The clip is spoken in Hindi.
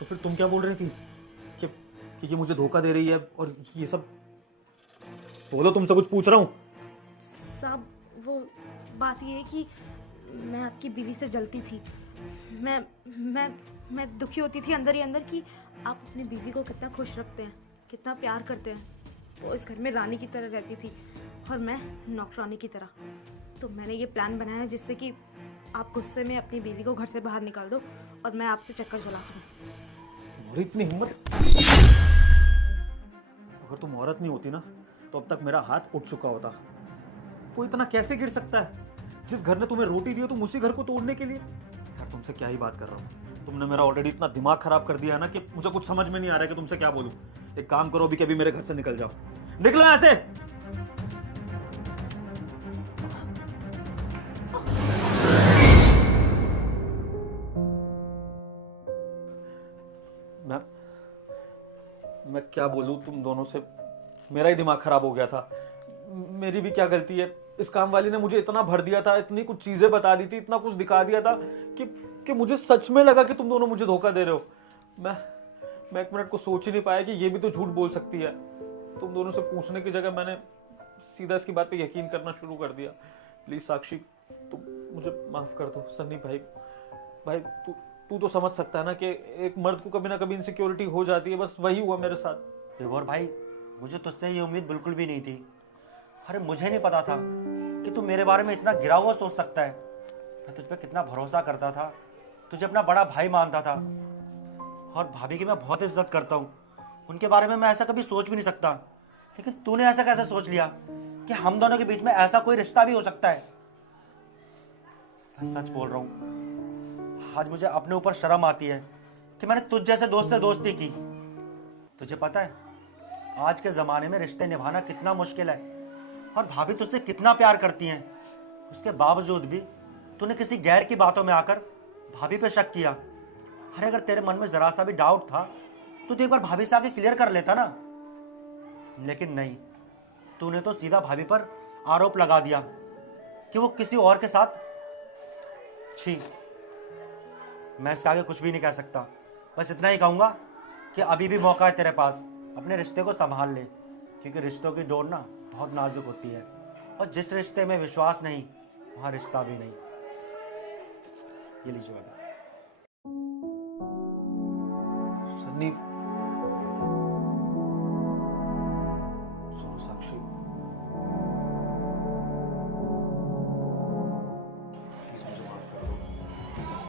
तो फिर तुम क्या बोल रही थी कि ये मुझे धोखा दे रही है और ये सब? बोलो, तुमसे कुछ पूछ रहा हूँ। साहब, वो बात ये है कि मैं आपकी बीवी से जलती थी। मैं मैं मैं दुखी होती थी अंदर ही अंदर कि आप अपनी बीवी को कितना खुश रखते हैं, कितना प्यार करते हैं। वो इस घर में रानी की तरह रहती थी और मैं नौकरानी की तरह। तो मैंने ये प्लान बनाया जिससे कि आप गुस्से में अपनी बीवी को घर से बाहर निकाल दो और मैं आपसे चक्कर चला सकूं। और इतनी हिम्मत! अगर तुम औरत नहीं होती ना तो अब तक मेरा हाथ उठ चुका होता। तो इतना कैसे गिर सकता है? जिस घर ने तुम्हें रोटी दी है तुम उसी घर को तोड़ने के लिए? यार, तुमसे क्या ही बात कर रहा हूँ। तुमने मेरा ऑलरेडी इतना दिमाग खराब कर दिया है ना कि मुझे कुछ समझ में नहीं आ रहा है कि तुमसे क्या बोलूं। एक काम करो, अभी कभी मेरे घर से निकल जाओ। निकलो यहाँ से। मैं मैं क्या बोलूं तुम दोनों से? मेरा ही दिमाग खराब हो गया था। मेरी भी क्या गलती है? इस काम वाली ने मुझे इतना भर दिया था, इतनी कुछ चीजें बता दी थी, इतना कुछ दिखा दिया था कि मुझे सच में लगा कि तुम दोनों मुझे धोखा दे रहे हो। मैं एक मिनट को सोच ही नहीं पाया कि ये भी तो झूठ बोल सकती है। तुम दोनों से पूछने की जगह मैंने सीधा इसकी बात पे यकीन करना शुरू कर दिया। प्लीज साक्षी, तुम मुझे माफ कर दो। सन्नी भाई, तू तू तो समझ सकता है ना कि एक मर्द को कभी ना कभी इनसिक्योरिटी हो जाती है। बस वही हुआ मेरे साथ। विभोर भाई, मुझे तुझसे ये उम्मीद बिल्कुल भी नहीं थी। अरे मुझे नहीं पता था कि तू मेरे बारे में इतना गिरा हुआ सोच सकता है। मैं तुझ पे कितना भरोसा करता था, तुझे अपना बड़ा भाई मानता था। और भाभी की मैं बहुत इज्जत करता हूँ, उनके बारे में मैं ऐसा कभी सोच भी नहीं सकता। लेकिन तूने ऐसा कैसे सोच लिया कि हम दोनों के बीच में ऐसा कोई रिश्ता भी हो सकता है? मैं सच बोल रहा हूँ, आज मुझे अपने ऊपर शर्म आती है कि मैंने तुझ जैसे दोस्त से दोस्ती की। तुझे पता है आज के ज़माने में रिश्ते निभाना कितना मुश्किल है, और भाभी तुझसे कितना प्यार करती हैं। उसके बावजूद भी तूने किसी गैर की बातों में आकर भाभी पे शक किया। अरे अगर तेरे मन में ज़रा सा भी डाउट था तो तू एक बार भाभी से आके क्लियर कर लेता ना। लेकिन नहीं, तूने तो सीधा भाभी पर आरोप लगा दिया कि वो किसी और के साथ। छी, मैं इसके आगे कुछ भी नहीं कह सकता। बस इतना ही कहूँगा कि अभी भी मौका है तेरे पास, अपने रिश्ते को संभाल ले। क्योंकि रिश्तों की डोर ना बहुत नाजुक होती है, और जिस रिश्ते में विश्वास नहीं वहाँ रिश्ता भी नहीं। ये लीजिए। सन्नी,